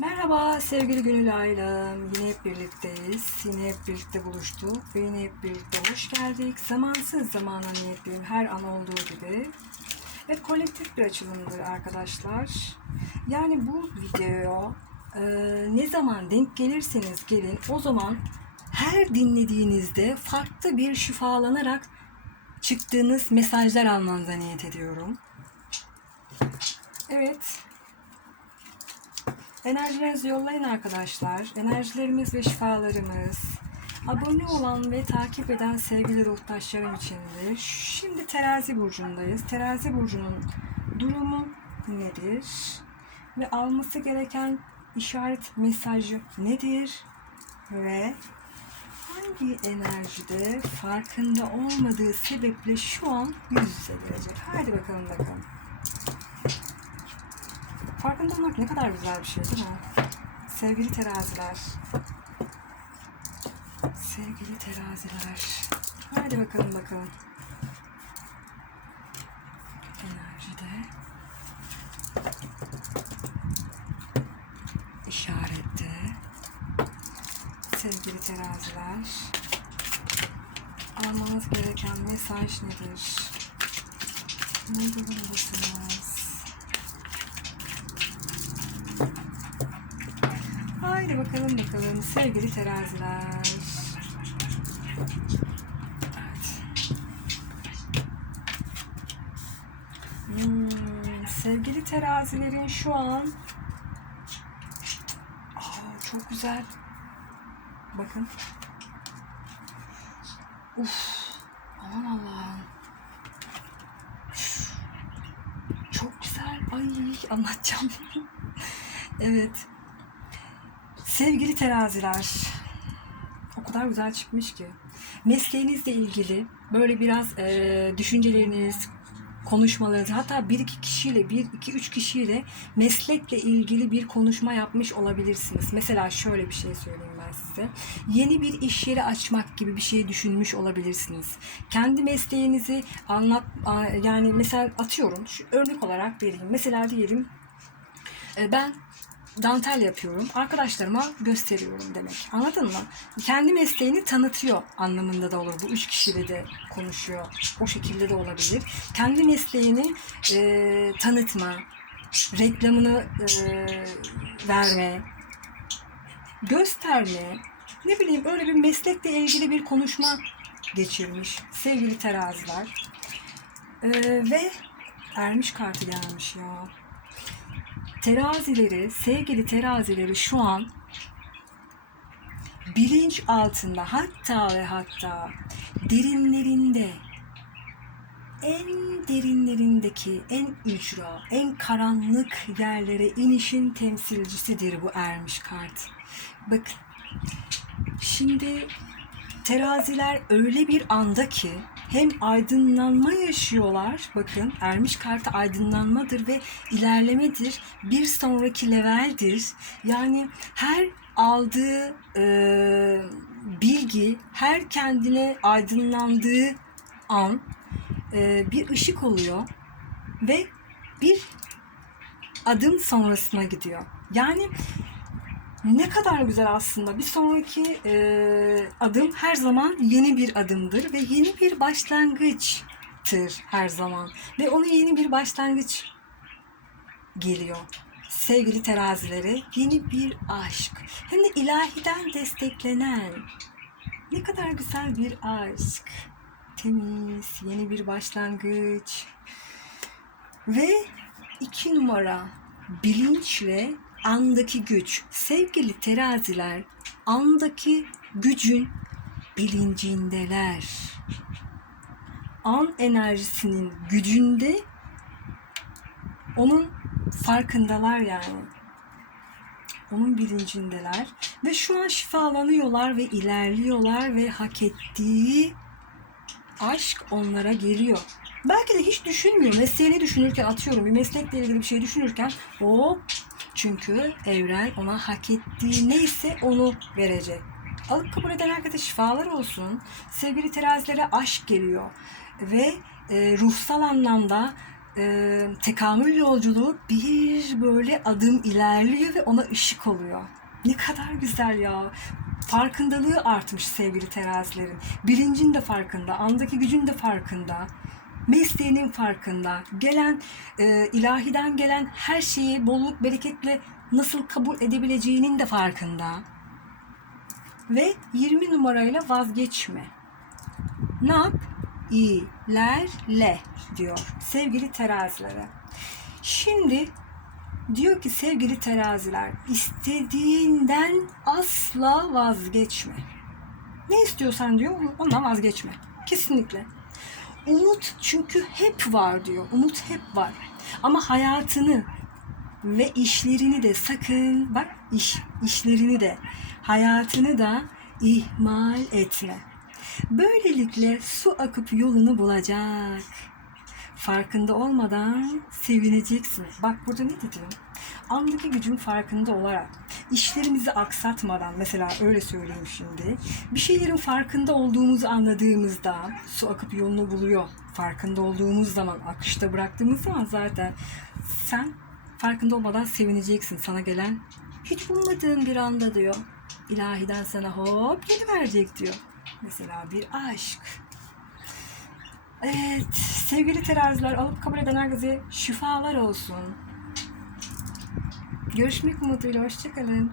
Merhaba sevgili Gönül ailem. Yine hep birlikteyiz. Yine hep birlikte buluştuk ve yine hep birlikte hoş geldik. Zamansız zamana niyetliyim her an olduğu gibi. Ve kolektif bir açılımdır arkadaşlar. Yani bu videoya e, ne zaman denk gelirseniz gelin o zaman her dinlediğinizde farklı bir şifalanarak çıktığınız mesajlar almanıza niyet ediyorum. Evet, Enerjilerinizi yollayın arkadaşlar. Enerjilerimiz ve şifalarımız abone olan ve takip eden sevgili ruhtaşlarım içindir. Şimdi terazi burcundayız. Terazi burcunun durumu nedir? Ve alması gereken işaret mesajı nedir? Ve hangi enerjide farkında olmadığı sebeple şu an yüz yüze gelecek? Haydi bakalım bakalım. Farkında olmak ne kadar güzel bir şey değil mi? Sevgili teraziler. Sevgili teraziler. Hadi bakalım bakalım. Enerjide. işarette. Sevgili teraziler. Almanız gereken mesaj nedir? Ne durumdasınız? Haydi bakalım bakalım sevgili teraziler. Hmm, sevgili terazilerin şu an Aa, çok güzel. Bakın. Uf. Aman Allah'ım. Çok güzel. Ay anlatacağım. evet. Sevgili teraziler, o kadar güzel çıkmış ki. Mesleğinizle ilgili böyle biraz e, düşünceleriniz, konuşmalarınız, hatta bir iki kişiyle, bir iki üç kişiyle meslekle ilgili bir konuşma yapmış olabilirsiniz. Mesela şöyle bir şey söyleyeyim ben size. Yeni bir iş yeri açmak gibi bir şey düşünmüş olabilirsiniz. Kendi mesleğinizi anlat, yani mesela atıyorum, şu örnek olarak vereyim. Mesela diyelim ben dantel yapıyorum. Arkadaşlarıma gösteriyorum demek. Anladın mı? Kendi mesleğini tanıtıyor anlamında da olur. Bu üç kişiyle de konuşuyor. O şekilde de olabilir. Kendi mesleğini e, tanıtma, reklamını e, verme, gösterme, ne bileyim öyle bir meslekle ilgili bir konuşma geçirmiş sevgili teraziler. E, ve ermiş kartı gelmiş ya terazileri, sevgili terazileri şu an bilinç altında hatta ve hatta derinlerinde en derinlerindeki en ücra, en karanlık yerlere inişin temsilcisidir bu ermiş kart. Bakın şimdi teraziler öyle bir anda ki hem aydınlanma yaşıyorlar. Bakın ermiş kartı aydınlanmadır ve ilerlemedir. Bir sonraki leveldir. Yani her aldığı e, bilgi, her kendine aydınlandığı an e, bir ışık oluyor ve bir adım sonrasına gidiyor. Yani ne kadar güzel aslında. Bir sonraki e, adım her zaman yeni bir adımdır ve yeni bir başlangıçtır her zaman. Ve ona yeni bir başlangıç geliyor. Sevgili terazilere yeni bir aşk. Hem de ilahiden desteklenen. Ne kadar güzel bir aşk. Temiz, yeni bir başlangıç. Ve iki numara bilinçle andaki güç. Sevgili teraziler, andaki gücün bilincindeler. An enerjisinin gücünde onun farkındalar yani. Onun bilincindeler ve şu an şifalanıyorlar ve ilerliyorlar ve hak ettiği aşk onlara geliyor. Belki de hiç düşünmüyor. Mesleğini düşünürken atıyorum bir meslekle ilgili bir şey düşünürken o çünkü evren ona hak ettiği neyse onu verecek. Alıp kabul eden herkese şifalar olsun. Sevgili terazilere aşk geliyor. Ve e, ruhsal anlamda e, tekamül yolculuğu bir böyle adım ilerliyor ve ona ışık oluyor. Ne kadar güzel ya. Farkındalığı artmış sevgili terazilerin. Bilincin de farkında, andaki gücün de farkında. Mesleğinin farkında. Gelen, e, ilahiden gelen her şeyi bolluk bereketle nasıl kabul edebileceğinin de farkında. Ve 20 numarayla vazgeçme. Ne yap? İlerle diyor sevgili terazilere. Şimdi diyor ki sevgili teraziler istediğinden asla vazgeçme. Ne istiyorsan diyor ondan vazgeçme. Kesinlikle. Umut çünkü hep var diyor. Umut hep var. Ama hayatını ve işlerini de sakın bak iş işlerini de hayatını da ihmal etme. Böylelikle su akıp yolunu bulacak. Farkında olmadan sevineceksin. Bak burada ne dedim? Andaki gücün farkında olarak işlerimizi aksatmadan mesela öyle söyleyeyim şimdi. Bir şeylerin farkında olduğumuzu anladığımızda su akıp yolunu buluyor. Farkında olduğumuz zaman, akışta bıraktığımız zaman zaten sen farkında olmadan sevineceksin sana gelen hiç ummadığın bir anda diyor. İlahiden sana hop verecek diyor. Mesela bir aşk. Evet, sevgili teraziler alıp kabul eden herkese şifalar olsun. Görüşmek umuduyla, hoşçakalın.